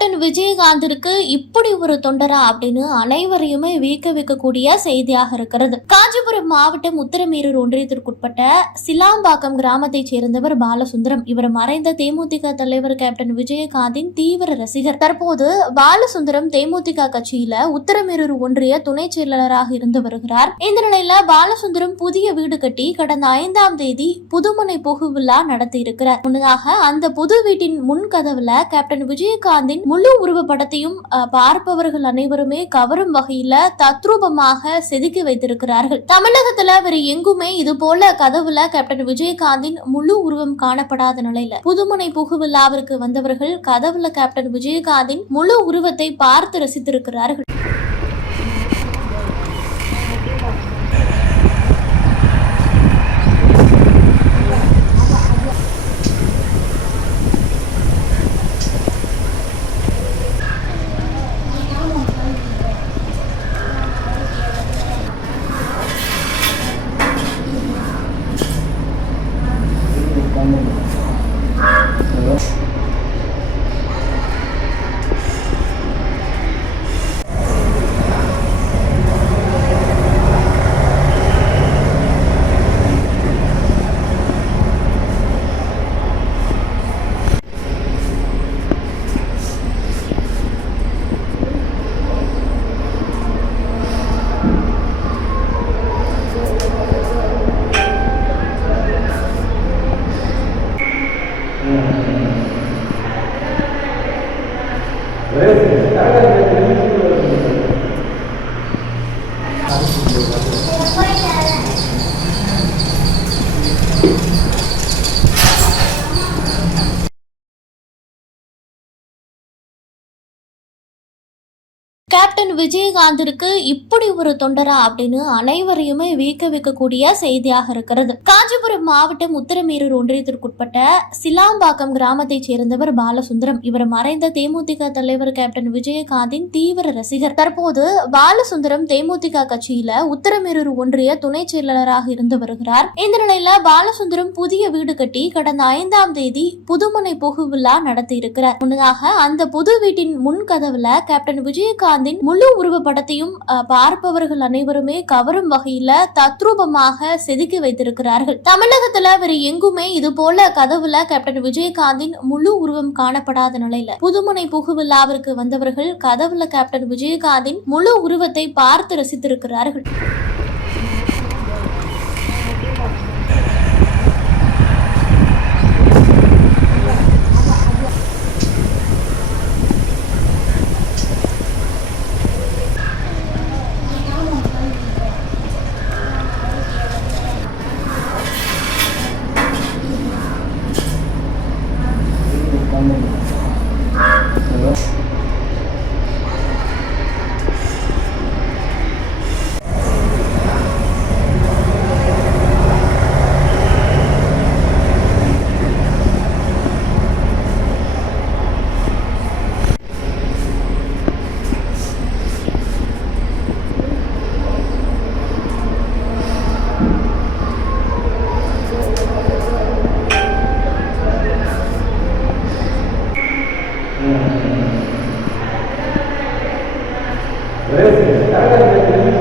Captain விஜயகாந்திற்கு இப்படி ஒரு தொண்டரா அப்படின்னு அனைவரையுமே வியக்க வைக்கக்கூடிய செய்தியாக இருக்கிறது. காஞ்சிபுரம் மாவட்டம் உத்தரமேரூர் ஒன்றியத்திற்குட்பட்ட சிலாம்பாக்கம் கிராமத்தைச் சேர்ந்தவர் பாலசுந்தரம். இவர் மறைந்த தேமுதிக தலைவர் கேப்டன் விஜயகாந்தின் தீவிர ரசிகர். தற்போது பாலசுந்தரம் தேமுதிக கட்சியில உத்தரமேரூர் ஒன்றிய துணை செயலாளராக இருந்து வருகிறார். இந்த நிலையில பாலசுந்தரம் புதிய வீடு கட்டி கடந்த 5ஆம் தேதி புதுமனை புகு விழா நடத்தி இருக்கிறார். முன்னதாக அந்த புது வீட்டின் முன் கதவுல கேப்டன் விஜயகாந்தின் முழு உருவப்படத்தையும் பார்ப்பவர்கள் அனைவருமே கவரும் வகையில தத்ரூபமாக செதுக்கி வைத்திருக்கிறார்கள். தமிழகத்துல வேறு எங்குமே இது போல கதவுல கேப்டன் விஜயகாந்தின் முழு உருவம் காணப்படாத நிலையில புதுமனை புகு விழாவிற்கு வந்தவர்கள் கதவுல கேப்டன் விஜயகாந்தின் முழு உருவத்தை பார்த்து ரசித்திருக்கிறார்கள். கேப்டன் விஜயகாந்திற்கு இப்படி ஒரு தொண்டரா அப்படின்னு அனைவரையுமே வியக்க வைக்கக்கூடிய செய்தியாக இருக்கிறது. காஞ்சிபுரம் மாவட்டம் உத்தரமேரூர் ஒன்றியத்திற்குட்பட்ட சிலாம்பாக்கம் கிராமத்தைச் சேர்ந்தவர் பாலசுந்தரம். இவர் மறைந்த தேமுதிக தலைவர் கேப்டன் விஜயகாந்தின் தீவிர ரசிகர். தற்போது பாலசுந்தரம் தேமுதிக கட்சியில உத்தரமேரூர் ஒன்றிய துணை செயலாளராக இருந்து வருகிறார். இந்த நிலையில பாலசுந்தரம் புதிய வீடு கட்டி கடந்த 5ஆம் தேதி புதுமனை புகு விழா நடத்தி இருக்கிறார். முன்னதாக அந்த புது வீட்டின் முன் கதவுல கேப்டன் விஜயகாந்த் முழு உருவப்படத்தையும் பார்ப்பவர்கள் அனைவருமே கவரும் வகையில தத்ரூபமாக செதுக்கி வைத்திருக்கிறார்கள். தமிழகத்துல வேறு எங்குமே இது போல கதவுல கேப்டன் விஜயகாந்தின் முழு உருவம் காணப்படாத நிலையில புதுமனை புகு விழாவிற்கு வந்தவர்கள் கதவுல கேப்டன் விஜயகாந்தின் முழு உருவத்தை பார்த்து ரசித்திருக்கிறார்கள். Gracias.